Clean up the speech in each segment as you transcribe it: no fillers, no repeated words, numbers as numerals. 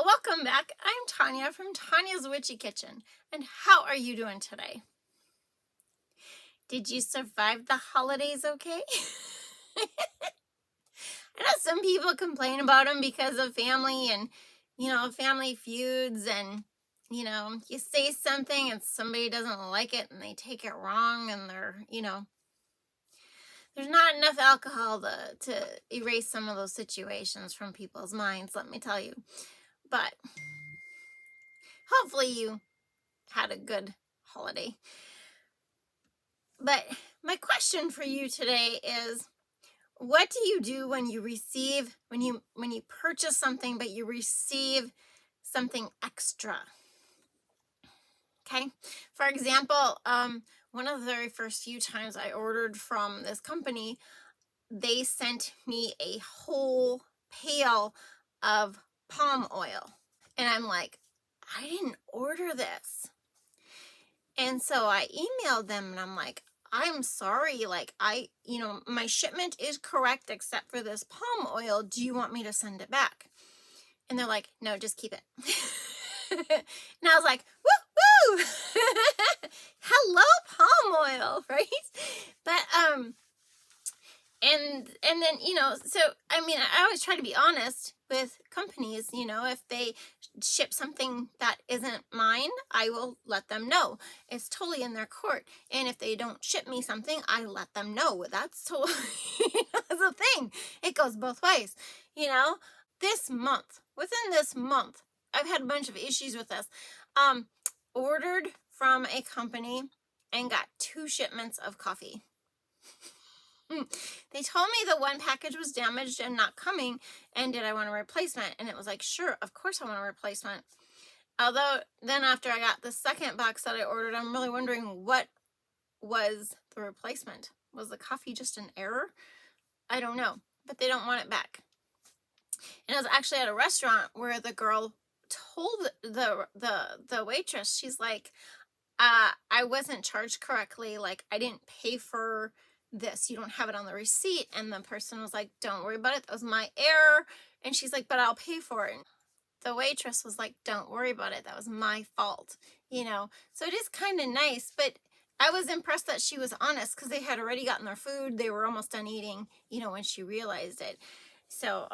Hello, welcome back. I'm Tonya from Tonya's Witchy Kitchen. And how are you doing today? Did you survive the holidays okay? I know some people complain about them because of family and, family feuds and, you say something and somebody doesn't like it and they take it wrong and there's not enough alcohol to erase some of those situations from people's minds, let me tell you. But hopefully you had a good holiday. But my question for you today is, what do you do when you purchase something but you receive something extra? Okay, for example, one of the very first few times I ordered from this company, they sent me a whole pail of palm oil, and I'm like, I didn't order this. And so I emailed them and I'm like, I'm sorry, my shipment is correct except for this palm oil. Do you want me to send it back? And they're like, no, just keep it. And I was like, woo woo. Hello, palm oil, right? But and then, so I always try to be honest with companies. If they ship something that isn't mine, I will let them know. It's totally in their court. And if they don't ship me something, I let them know. That's totally that's a thing. It goes both ways. Within this month, I've had a bunch of issues with this. Ordered from a company and got 2 shipments of coffee. They told me the one package was damaged and not coming, and did I want a replacement? And it was like, sure, of course I want a replacement. Although then after I got the second box that I ordered, I'm really wondering what was the replacement. Was the coffee just an error? I don't know, but they don't want it back. And I was actually at a restaurant where the girl told the waitress, she's like, I wasn't charged correctly. Like, I didn't pay for this. You don't have it on the receipt. And the person was like, don't worry about it. That was my error. And she's like, but I'll pay for it. And the waitress was like, don't worry about it. That was my fault. So it is kind of nice, but I was impressed that she was honest because they had already gotten their food. They were almost done eating, when she realized it. So,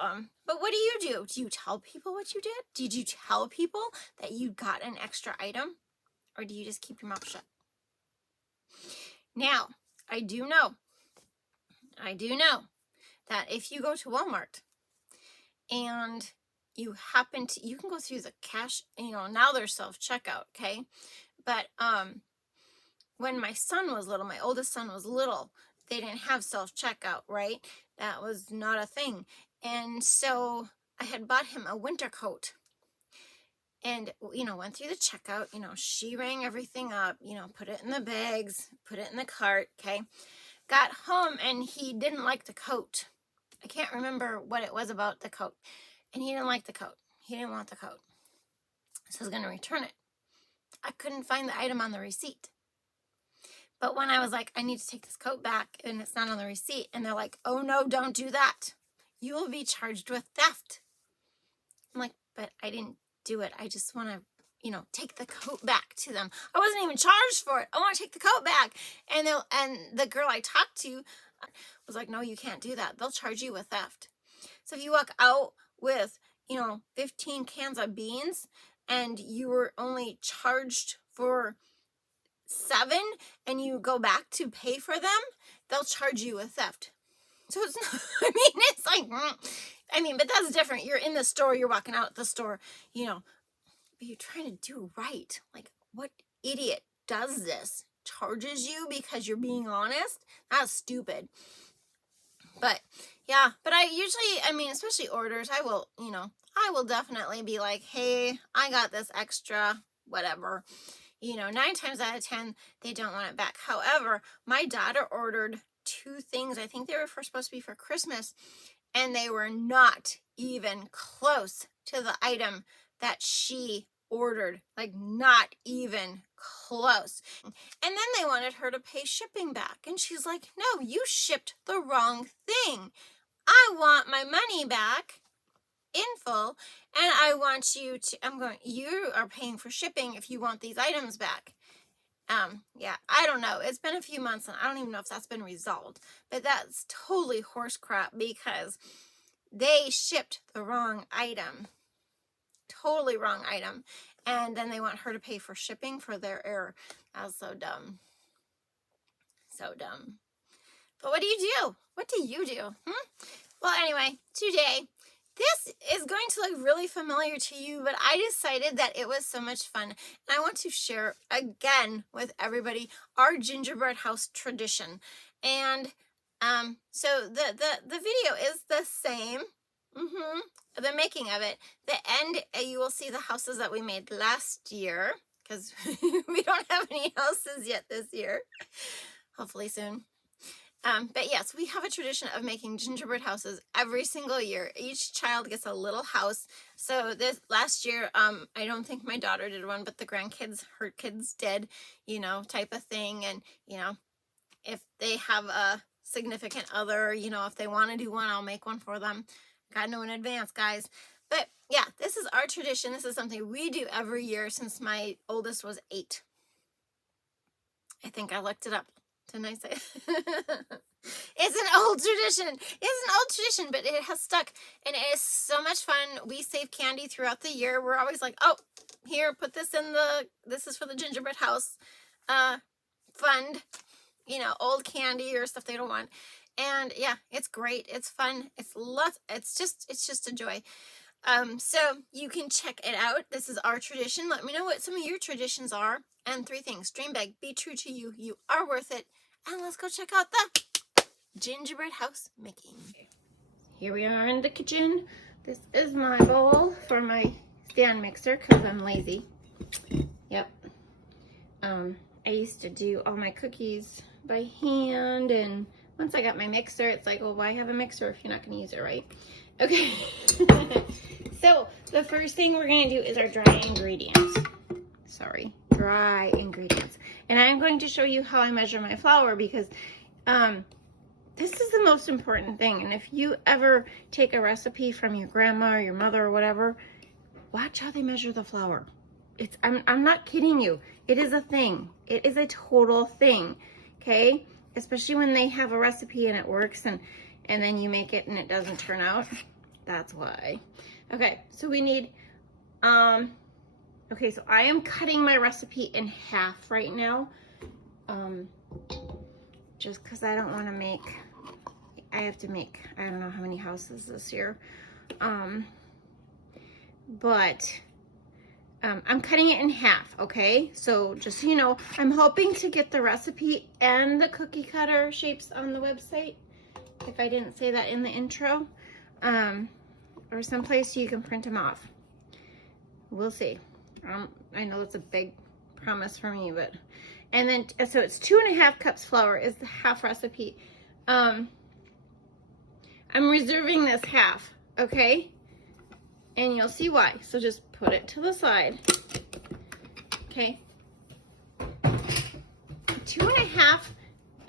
but what do? Do you tell people what you did? Did you tell people that you got an extra item? Or do you just keep your mouth shut? Now, I do know that if you go to Walmart and you can go through the cash, now there's self-checkout, okay? But when my son was little, my oldest son was little, they didn't have self-checkout, right? That was not a thing. And so I had bought him a winter coat. And, went through the checkout, she rang everything up, put it in the bags, put it in the cart, okay? Got home and he didn't like the coat. I can't remember what it was about the coat. And he didn't like the coat. He didn't want the coat. So I was going to return it. I couldn't find the item on the receipt. But when I was like, I need to take this coat back and it's not on the receipt, and they're like, oh no, don't do that. You will be charged with theft. I'm like, but I didn't do it. I just want to, take the coat back to them. I wasn't even charged for it. I want to take the coat back. And the girl I talked to was like, no, you can't do that. They'll charge you with theft. So if you walk out with, 15 cans of beans and you were only charged for 7 and you go back to pay for them, they'll charge you with theft. So it's not, it's like, but that's different. You're in the store, you're walking out the store, but you're trying to do right. Like, what idiot does this? Charges you because you're being honest? That's stupid. But yeah, but I usually, especially orders, I will definitely be like, hey, I got this extra, whatever. 9 times out of 10, they don't want it back. However, my daughter ordered 2 things. I think they were supposed to be for Christmas, and they were not even close to the item that she ordered. Like, not even close. And then they wanted her to pay shipping back. And she's like, no, you shipped the wrong thing. I want my money back. in full, and I want you to, you are paying for shipping if you want these items back. Yeah, I don't know. It's been a few months and I don't even know if that's been resolved, but that's totally horse crap because they shipped the wrong item, totally wrong item. And then they want her to pay for shipping for their error. That's so dumb. So dumb. But what do you do? What do you do? Well, anyway, today, this is going to look really familiar to you, but I decided that it was so much fun. And I want to share again with everybody our gingerbread house tradition. And so the video is the same. The making of it. The end, you will see the houses that we made last year, because we don't have any houses yet this year. Hopefully soon. But yes, we have a tradition of making gingerbread houses every single year. Each child gets a little house. So this last year, I don't think my daughter did one, but the grandkids, her kids did, you know, type of thing. And, you know, if they have a significant other, you know, if they want to do one, I'll make one for them. Gotta know in advance, guys. But yeah, this is our tradition. This is something we do every year since my oldest was 8. I think I looked it up. Didn't I say? It's an old tradition. It's an old tradition, but it has stuck. And it is so much fun. We save candy throughout the year. We're always like, oh, here, put this in this is for the gingerbread house fund. You know, old candy or stuff they don't want. And yeah, it's great. It's fun. It's just a joy. So you can check it out. This is our tradition. Let me know what some of your traditions are. And 3 things. Dream big. Be true to you. You are worth it. And let's go check out the gingerbread house making. Here we are in the kitchen. This is my bowl for my stand mixer because I'm lazy. Yep. I used to do all my cookies by hand, and once I got my mixer, it's like, well, why have a mixer if you're not going to use it, right? Okay. So the first thing we're going to do is our dry ingredients. Dry ingredients. And I'm going to show you how I measure my flour because this is the most important thing. And if you ever take a recipe from your grandma or your mother or whatever, watch how they measure the flour. I'm not kidding you. It is a thing. It is a total thing. Okay? Especially when they have a recipe and it works and then you make it and it doesn't turn out. That's why. Okay, so we need okay, so I am cutting my recipe in half right now. Just because I don't want to make, I have to make, I don't know how many houses this year. But I'm cutting it in half, okay? So just so you know, I'm hoping to get the recipe and the cookie cutter shapes on the website, if I didn't say that in the intro, or someplace you can print them off. We'll see. I know it's a big promise for me, but, and then, so it's 2.5 cups flour is the half recipe. I'm reserving this half, okay? And you'll see why. So just put it to the side. Okay. 2.5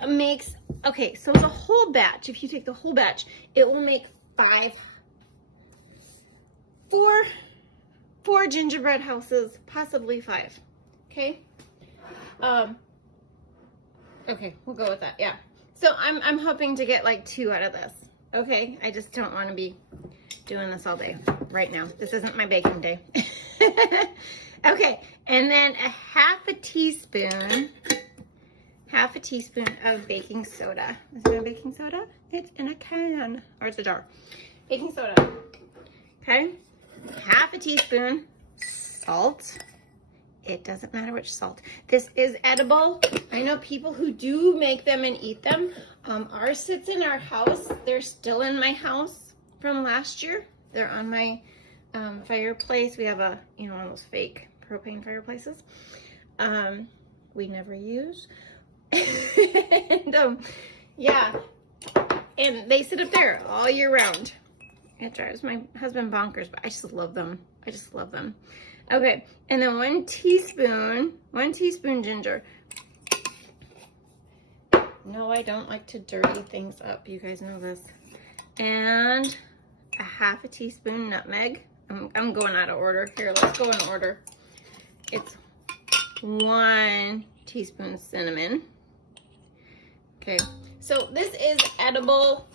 makes, okay, so the whole batch, if you take the whole batch, it will make 4 gingerbread houses, possibly 5. Okay. Okay, we'll go with that. Yeah. So I'm hoping to get like 2 out of this. Okay. I just don't want to be doing this all day right now. This isn't my baking day. Okay, and then a half a teaspoon of baking soda. Is it a baking soda? It's in a can, or it's a jar. Baking soda. Okay, half a teaspoon salt. It doesn't matter which salt. This is edible. I know people who do make them and eat them. Ours sits in our house. They're still in my house from last year. They're on my fireplace. We have a, you know, one of those fake propane fireplaces. We never use. And yeah, and they sit up there all year round. It drives my husband bonkers, but I just love them. I just love them. Okay, and then 1 teaspoon ginger. No, I don't like to dirty things up. You guys know this. And a half a teaspoon nutmeg. I'm going out of order. Here, let's go in order. It's 1 teaspoon cinnamon. Okay, so this is edible.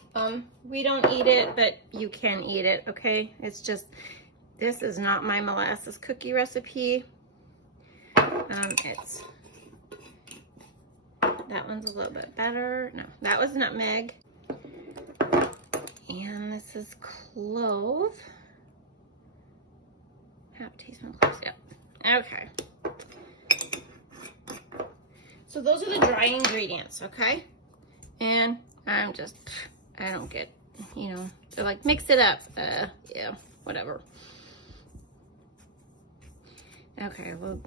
We don't eat it, but you can eat it, okay? It's just, this is not my molasses cookie recipe. It's, that one's a little bit better. No, that was nutmeg. And this is clove. Half teaspoon cloves, yep. Okay. So those are the dry ingredients, okay? And I don't get, you know, they're like, mix it up. Yeah, whatever. Okay, well,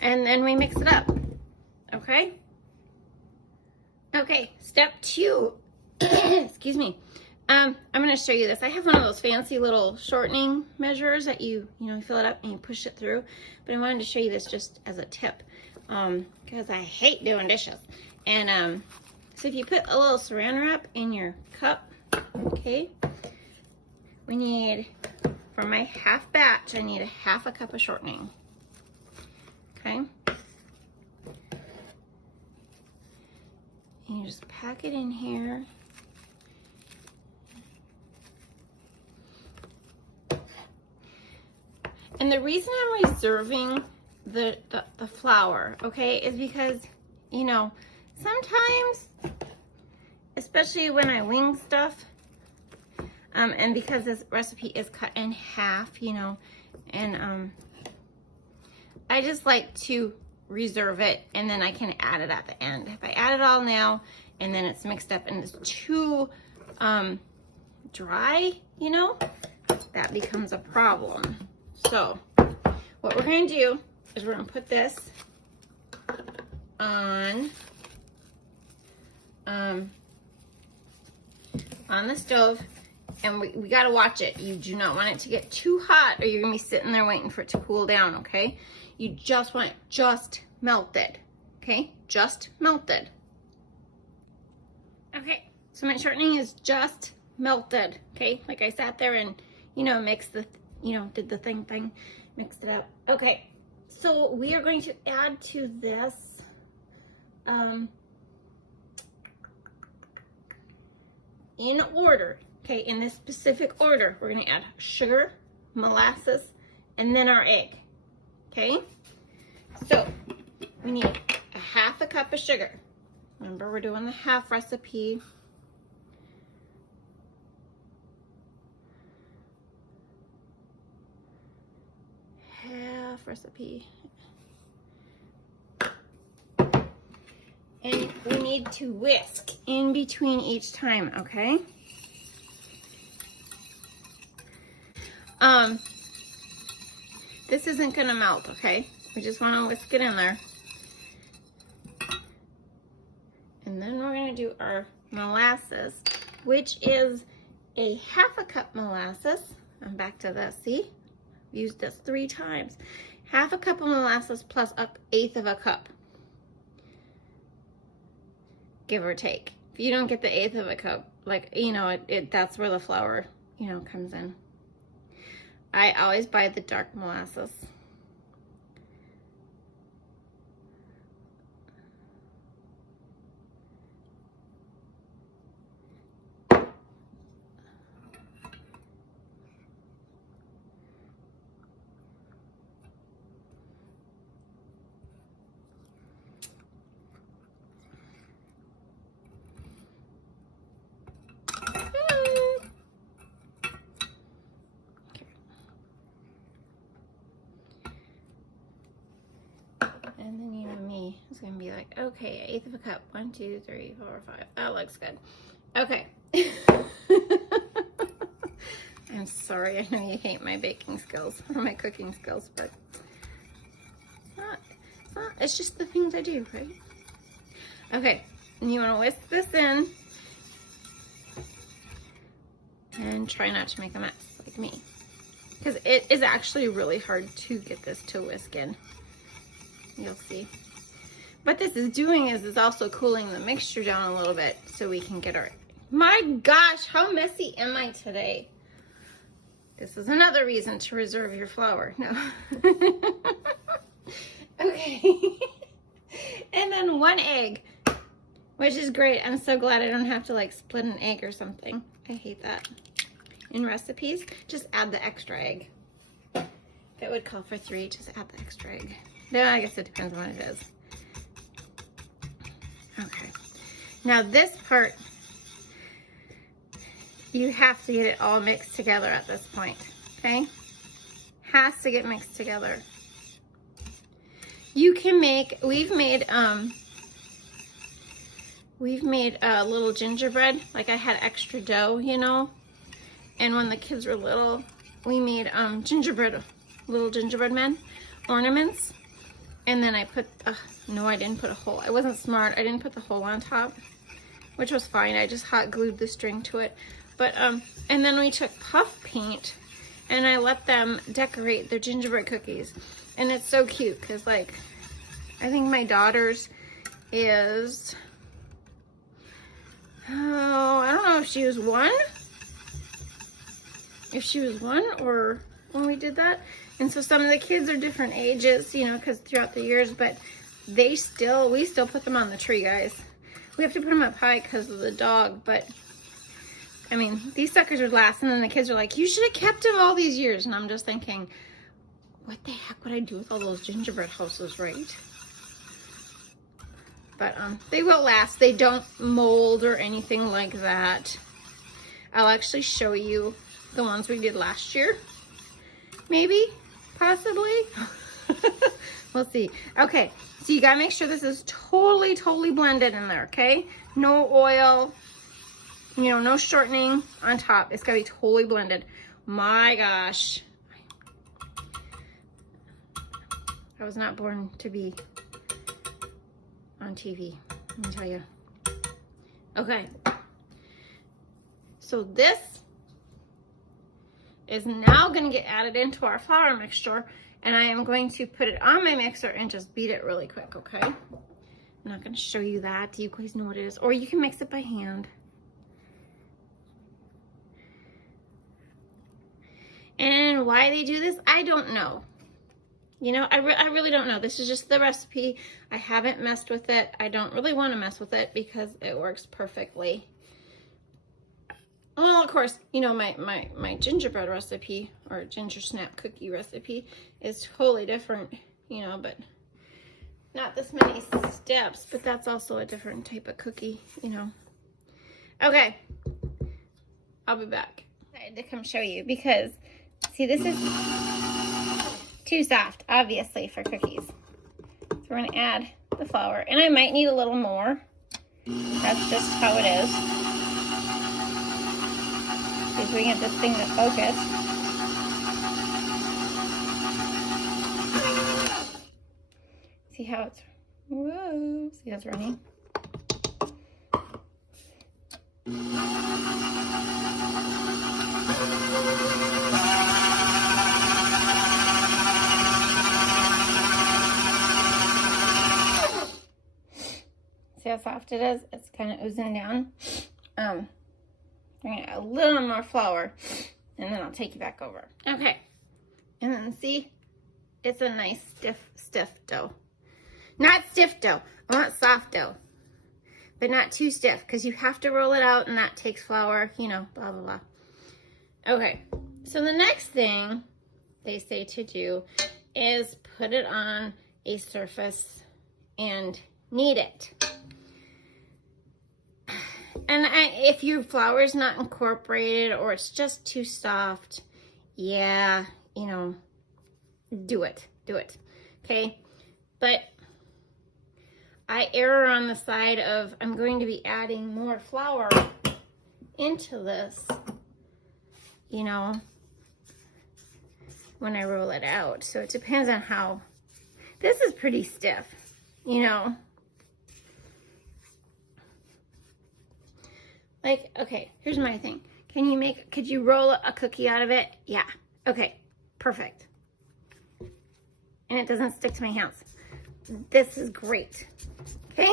and then we mix it up, okay? Okay, step 2, excuse me. I'm gonna show you this. I have one of those fancy little shortening measures that you fill it up and you push it through, but I wanted to show you this just as a tip, because I hate doing dishes. And so if you put a little saran wrap in your cup, okay, we need, for my half batch, I need a half a cup of shortening, okay? And you just pack it in here. And the reason I'm reserving the flour, okay, is because, you know, sometimes, especially when I wing stuff, and because this recipe is cut in half, you know, and I just like to reserve it and then I can add it at the end. If I add it all now and then it's mixed up and it's too dry, you know, that becomes a problem. So what we're going to do is we're going to put this on the stove, and we got to watch it. You do not want it to get too hot or you're going to be sitting there waiting for it to cool down, okay? You just want it just melted, okay? Just melted. Okay, so my shortening is just melted, okay? Like I sat there and, you know, mixed the, you know, did the thing, mixed it up. Okay, so we are going to add to this, in order, okay, in this specific order, we're going to add sugar, molasses, and then our egg, okay? So we need a half a cup of sugar. Remember, we're doing the half recipe. Half recipe. And we need to whisk in between each time, okay? This isn't gonna melt, okay? We just wanna whisk it in there. And then we're gonna do our molasses, which is a half a cup molasses. I'm back to this, see? Used this 3 times. Half a cup of molasses plus 1/8 of a cup. Give or take. If you don't get the 1/8 of a cup, like, you know, that's where the flour, you know, comes in. I always buy the dark molasses. And then, you know, me is gonna be like, okay, 1/8 of a cup. 1, 2, 3, 4, 5. That looks good. Okay. I'm sorry. I know you hate my baking skills or my cooking skills, but it's just the things I do, right? Okay. And you want to whisk this in and try not to make a mess like me, because it is actually really hard to get this to whisk in. You'll see. What this is doing is it's also cooling the mixture down a little bit so we can get our My gosh, how messy am I today? This is another reason to reserve your flour. No. Okay. And then 1 egg, which is great. I'm so glad I don't have to like split an egg or something. I hate that. In recipes, just add the extra egg. If it would call for 3, just add the extra egg. No, I guess it depends on what it is. Okay. Now this part, you have to get it all mixed together at this point, okay? Has to get mixed together. You can make, we've made a little gingerbread, like I had extra dough, you know? And when the kids were little, we made gingerbread, little gingerbread men, ornaments. And then I put, no, I didn't put a hole. I wasn't smart. I didn't put the hole on top, which was fine. I just hot glued the string to it. But, and then we took puff paint and I let them decorate their gingerbread cookies. And it's so cute because, like, I think my daughter's is, oh, I don't know if she was 1. If she was 1 or when we did that. And so some of the kids are different ages, you know, because throughout the years, but we still put them on the tree, guys. We have to put them up high because of the dog, but I mean, these suckers would last, and then the kids are like, you should have kept them all these years. And I'm just thinking, what the heck would I do with all those gingerbread houses, right? But they will last. They don't mold or anything like that. I'll actually show you the ones we did last year. Maybe, possibly. We'll see. Okay, so you gotta make sure this is totally blended in there, okay? No oil, you know, no shortening on top. It's gotta be totally blended. My gosh. I was not born to be on TV, let me tell you. Okay. So this is now going to get added into our flour mixture, and I am going to put it on my mixer and just beat it really quick, okay? I'm not going to show you that. You guys know what it is. Or you can mix it by hand. And why they do this, I don't know. You know, I really don't know. This is just the recipe. I haven't messed with it. I don't really want to mess with it because it works perfectly. Well, of course, you know, my gingerbread recipe or ginger snap cookie recipe is totally different, you know, but not this many steps, but that's also a different type of cookie, you know. Okay, I'll be back. I had to come show you because, see, this is too soft, obviously, for cookies. So we're gonna add the flour, and I might need a little more. That's just how it is. See if we can get this thing to focus. See how it's, whoa, see how it's running? See how soft it is? It's kind of oozing down. I'm gonna add a little more flour, and then I'll take you back over. Okay, and then see, it's a nice stiff dough. Not stiff dough. I want soft dough, but not too stiff because you have to roll it out, and that takes flour. You know, blah blah blah. Okay, so the next thing they say to do is put it on a surface and knead it. And if your flour is not incorporated or it's just too soft, yeah, you know, do it, okay? But I err on the side of I'm going to be adding more flour into this, you know, when I roll it out. So it depends on how, this is pretty stiff, you know. Like, okay, here's my thing. Could you roll a cookie out of it? Yeah. Okay, perfect. And it doesn't stick to my hands. This is great. Okay,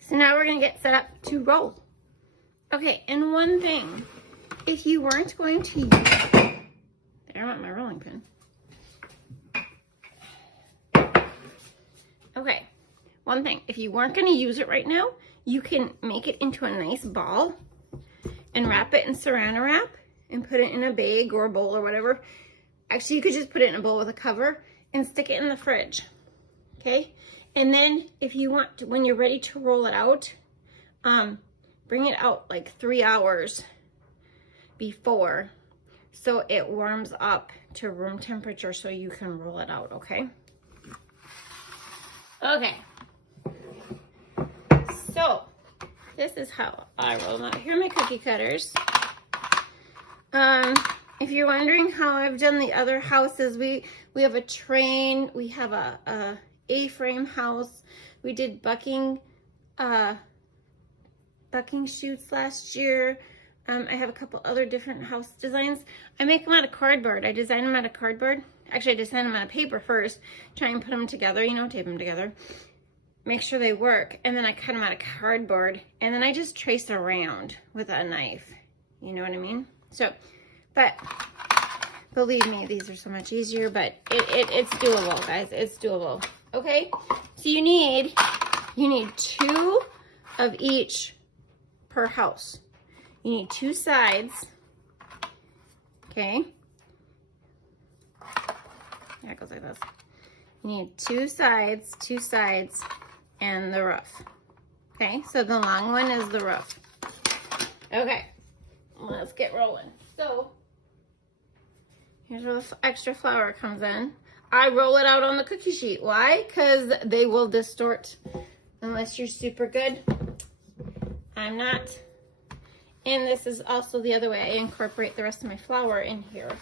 so now we're gonna get set up to roll. Okay, and one thing, if you weren't going to use, there, I want my rolling pin. Okay, one thing, if you weren't going to use it right now, you can make it into a nice ball and wrap it in saran wrap and put it in a bag or a bowl or whatever. Actually, you could just put it in a bowl with a cover and stick it in the fridge, okay? And then if you want to, when you're ready to roll it out, bring it out like 3 hours before so it warms up to room temperature so you can roll it out, okay? Okay. So, this is how I roll them out. Here are my cookie cutters. If you're wondering how I've done the other houses, we have a train, we have a A-frame house. We did bucking shoots last year. I have a couple other different house designs. I make them out of cardboard. I design them out of cardboard. Actually, I design them out of paper first. Try and put them together, you know, tape them together. Make sure they work. And then I cut them out of cardboard. And then I just trace around with a knife. You know what I mean? So, but believe me, these are so much easier, but it's doable, guys. It's doable. Okay? So you need 2 of each per house. You need 2 sides. Okay? Yeah, it goes like this. You need 2 sides, and the roof. Okay, so the long one is the roof. Okay, let's get rolling. So, here's where the extra flour comes in. I roll it out on the cookie sheet. Why? Because they will distort unless you're super good. I'm not. And this is also the other way I incorporate the rest of my flour in here.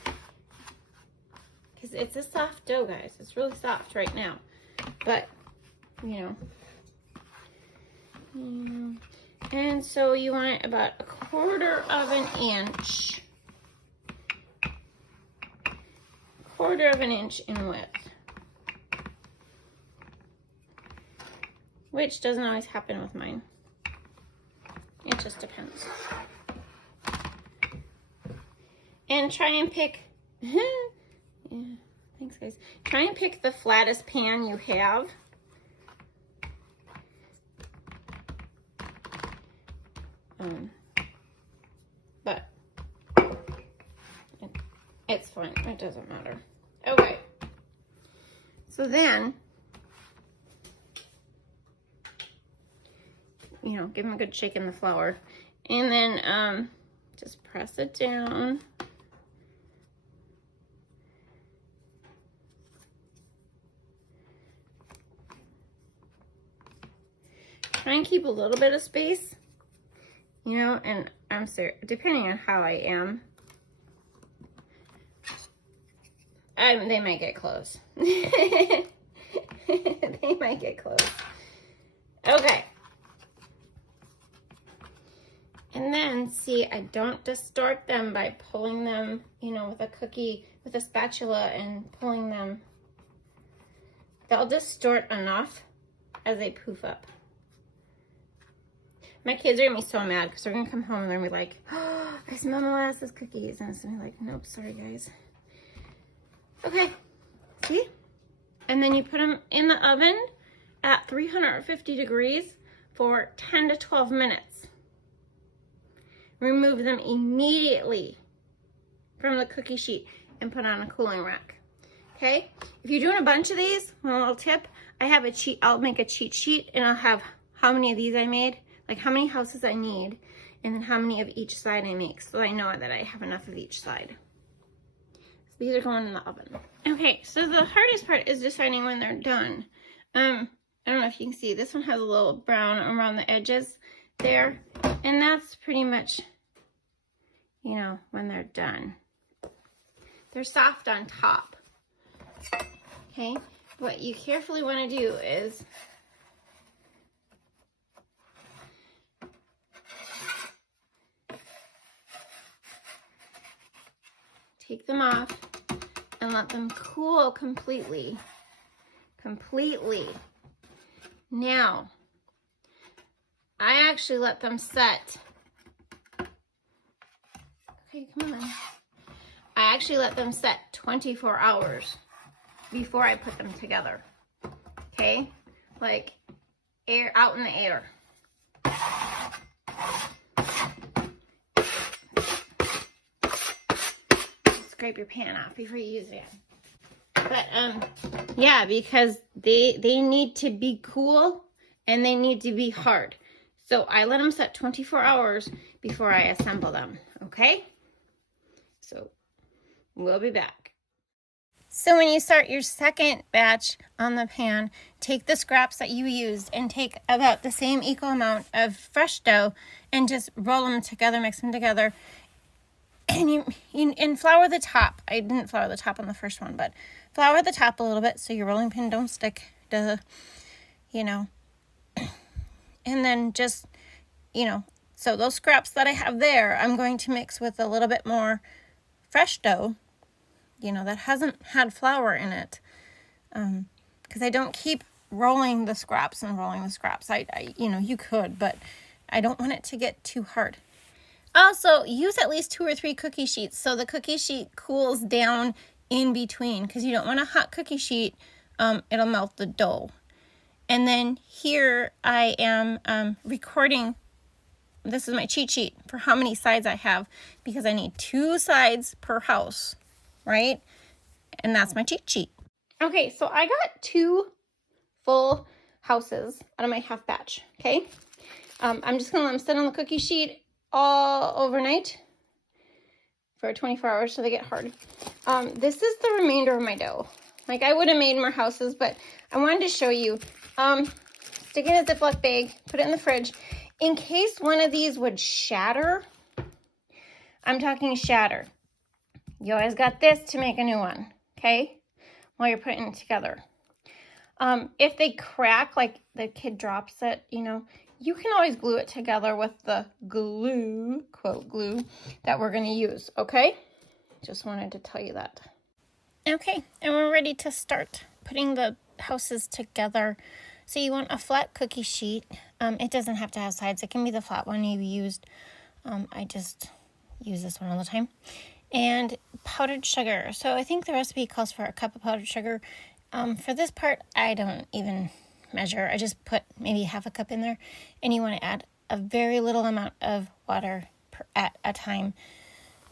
Because it's a soft dough, guys. It's really soft right now. But, you know. And so you want about 1/4 of an inch. 1/4 of an inch in width. Which doesn't always happen with mine. It just depends. And try and pick, yeah, thanks guys. Try and pick the flattest pan you have. But it's fine, it doesn't matter. Okay, so then, you know, give them a good shake in the flour. And then just press it down. Try and keep a little bit of space, you know, and I'm sorry, depending on how I am, they might get close. They might get close. Okay. And then, see, I don't distort them by pulling them, you know, with a spatula and pulling them. They'll distort enough as they poof up. My kids are gonna be so mad because they're gonna come home and they're gonna be like, oh, I smell molasses cookies. And it's gonna be like, nope, sorry guys. Okay, see? And then you put them in the oven at 350 degrees for 10 to 12 minutes. Remove them immediately from the cookie sheet and put on a cooling rack. Okay? If you're doing a bunch of these, one little tip, I'll make a cheat sheet and I'll have how many of these I made, like how many houses I need, and then how many of each side I make, so I know that I have enough of each side. So these are going in the oven. Okay, so the hardest part is deciding when they're done. I don't know if you can see, this one has a little brown around the edges there, and that's pretty much, you know, when they're done. They're soft on top. Okay, what you carefully want to do is take them off and let them cool completely. Now, I actually let them set Okay, come on. I actually let them set 24 hours before I put them together. Okay? Like air out in the air. Scrape your pan off before you use it. But yeah, because they need to be cool and they need to be hard. So I let them set 24 hours before I assemble them, okay? So we'll be back. So when you start your second batch on the pan, take the scraps that you used and take about the same equal amount of fresh dough and just roll them together, mix them together. And you flour the top. I didn't flour the top on the first one, but flour the top a little bit so your rolling pin don't stick to, you know. And then just, you know, so those scraps that I have there, I'm going to mix with a little bit more fresh dough, you know, that hasn't had flour in it. Because I don't keep rolling the scraps and rolling the scraps. I you know, you could, but I don't want it to get too hard. Also, use at least 2 or 3 cookie sheets so the cookie sheet cools down in between, because you don't want a hot cookie sheet. It'll melt the dough. And then here I am recording. This is my cheat sheet for how many sides I have, because I need 2 sides per house, right? And that's my cheat sheet. Okay, so I got 2 full houses out of my half batch, okay? I'm just going to let them sit on the cookie sheet all overnight for 24 hours so they get hard. This is the remainder of my dough. Like, I would have made more houses, but I wanted to show you. Stick it in a Ziploc bag, put it in the fridge. In case one of these would shatter, I'm talking shatter. You always got this to make a new one, okay? While you're putting it together. If they crack, like the kid drops it, you know, you can always glue it together with the glue, quote glue, that we're going to use, okay? Just wanted to tell you that. Okay, and we're ready to start putting the houses together. So you want a flat cookie sheet. It doesn't have to have sides. It can be the flat one you used. I just use this one all the time. And powdered sugar. So I think the recipe calls for a cup of powdered sugar. For this part, I don't even measure. I just put maybe half a cup in there. And you want to add a very little amount of water at a time.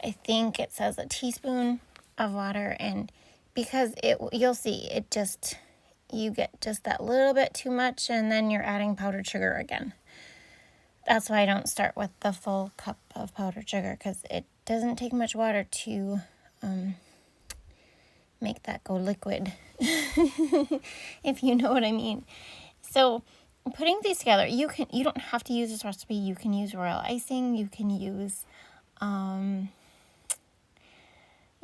I think it says a teaspoon of water, and because you'll see it just, you get just that little bit too much, and then you're adding powdered sugar again. That's why I don't start with the full cup of powdered sugar, because it doesn't take much water to make that go liquid, if you know what I mean. So putting these together, you don't have to use this recipe. You can use royal icing. You can use, you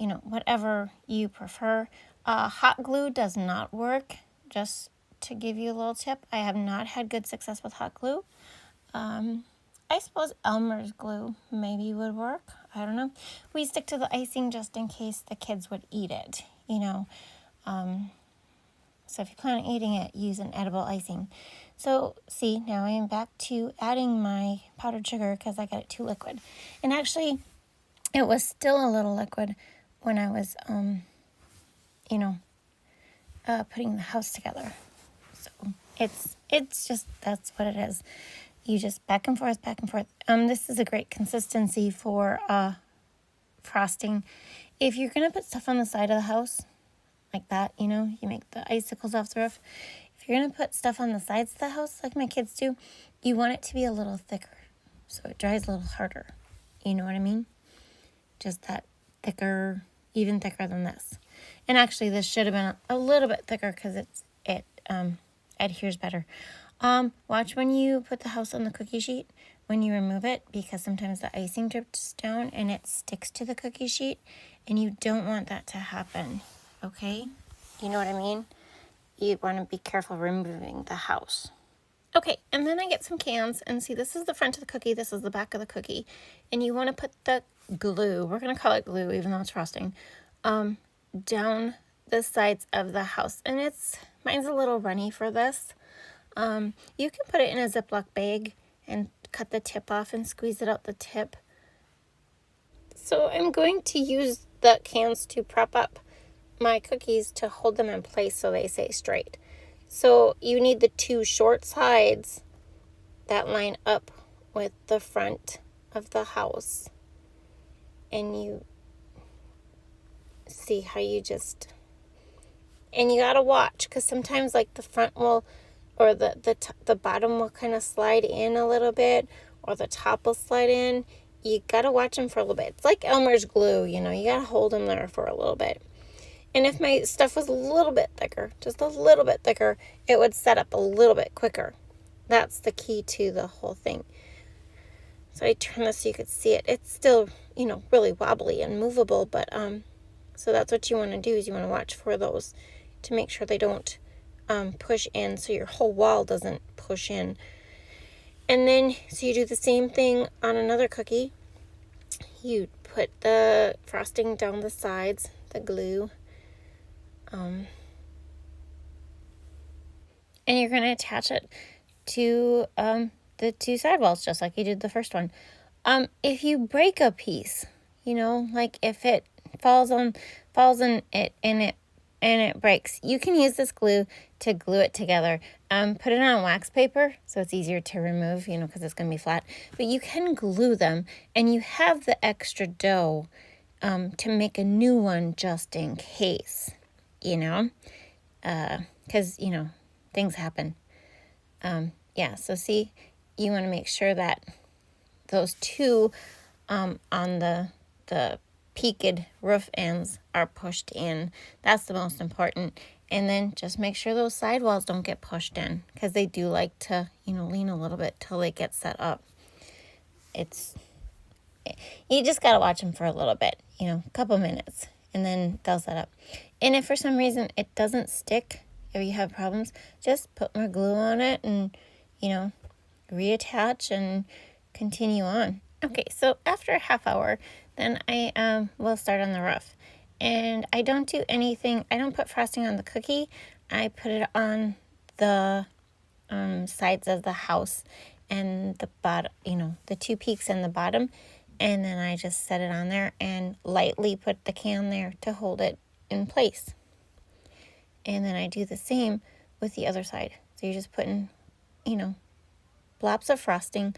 know, whatever you prefer. Hot glue does not work. Just to give you a little tip, I have not had good success with hot glue. I suppose Elmer's glue maybe would work. I don't know. We stick to the icing just in case the kids would eat it, you know. So if you plan on eating it, use an edible icing. So see, now I am back to adding my powdered sugar because I got it too liquid. And actually, it was still a little liquid when I was, you know, putting the house together. So it's just, that's what it is. You just back and forth, back and forth. This is a great consistency for frosting. If you're going to put stuff on the side of the house, like that, you know, you make the icicles off the roof. If you're going to put stuff on the sides of the house, like my kids do, you want it to be a little thicker, so it dries a little harder. You know what I mean? Just that thicker, even thicker than this. And actually, this should have been a little bit thicker because it adheres better. Watch when you put the house on the cookie sheet, when you remove it, because sometimes the icing drips down and it sticks to the cookie sheet, and you don't want that to happen, okay? You know what I mean? You want to be careful removing the house. Okay, and then I get some cans, and see, this is the front of the cookie, this is the back of the cookie, and you want to put the glue, we're going to call it glue even though it's frosting, down the sides of the house. And mine's a little runny for this. You can put it in a Ziploc bag and cut the tip off and squeeze it out the tip. So I'm going to use the cans to prop up my cookies to hold them in place so they stay straight. So you need the two short sides that line up with the front of the house. And you see how you just, and you gotta watch, because sometimes like the front will, or the bottom will kind of slide in a little bit, or the top will slide in. You gotta watch them for a little bit. It's like Elmer's glue, you gotta hold them there for a little bit. And if my stuff was a little bit thicker, just a little bit thicker, it would set up a little bit quicker. That's the key to the whole thing. So I turn this so you could see it. It's still, really wobbly and movable, but so that's what you want to do, is you want to watch for those to make sure they don't push in, so your whole wall doesn't push in. And then, so you do the same thing on another cookie. You put the frosting down the sides, the glue, and you're going to attach it to the two sidewalls, just like you did the first one. If you break a piece, like if it falls in it and it breaks, you can use this glue to glue it together. Put it on wax paper so it's easier to remove, because it's going to be flat. But you can glue them, and you have the extra dough to make a new one just in case, because, things happen. So see, you want to make sure that those two on the peaked roof ends are pushed in. That's the most important. And then just make sure those sidewalls don't get pushed in, because they do like to, lean a little bit till they get set up. You just got to watch them for a little bit, a couple minutes, and then they'll set up. And if for some reason it doesn't stick, if you have problems, just put more glue on it and, reattach and continue on. Okay, so after a half hour, then I will start on the roof. And I don't do anything, I don't put frosting on the cookie. I put it on the sides of the house and the bottom, the two peaks in the bottom. And then I just set it on there and lightly put the can there to hold it in place. And then I do the same with the other side. So you're just putting, blobs of frosting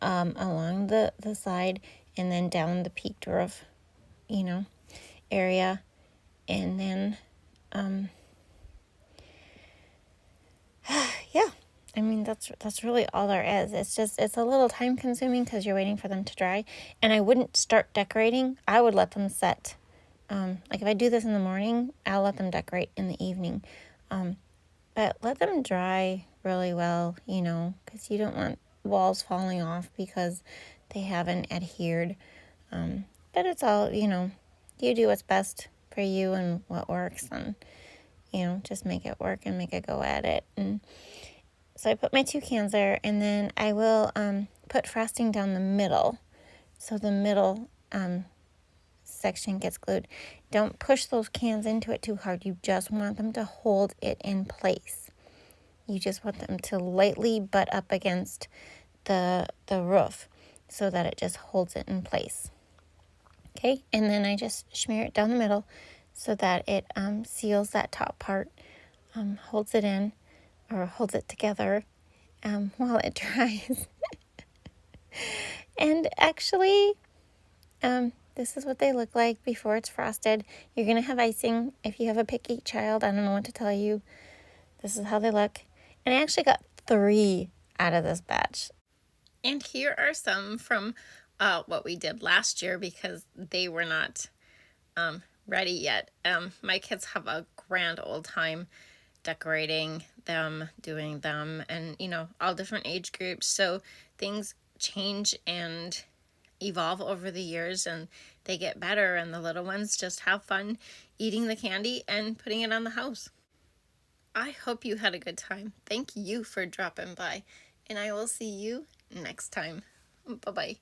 along the side, and then down the peaked roof, area. And then, yeah, I mean, that's really all there is. It's a little time consuming because you're waiting for them to dry. And I wouldn't start decorating. I would let them set. Like if I do this in the morning, I'll let them decorate in the evening. But let them dry really well, because you don't want walls falling off because they haven't adhered. But it's all, you do what's best for you and what works, and, just make it work and make a go at it. And so I put my two cans there, and then I will put frosting down the middle. So the middle section gets glued. Don't push those cans into it too hard. You just want them to hold it in place. You just want them to lightly butt up against the roof so that it just holds it in place. Okay, and then I just smear it down the middle so that it seals that top part, holds it in, or holds it together while it dries. And actually, this is what they look like before it's frosted. You're going to have icing. If you have a picky child, I don't know what to tell you. This is how they look. And I actually got 3 out of this batch. And here are some from what we did last year, because they were not ready yet. My kids have a grand old time decorating them, doing them, and, all different age groups. So things change and evolve over the years, and they get better, and the little ones just have fun eating the candy and putting it on the house. I hope you had a good time. Thank you for dropping by, and I will see you next time. Bye-bye.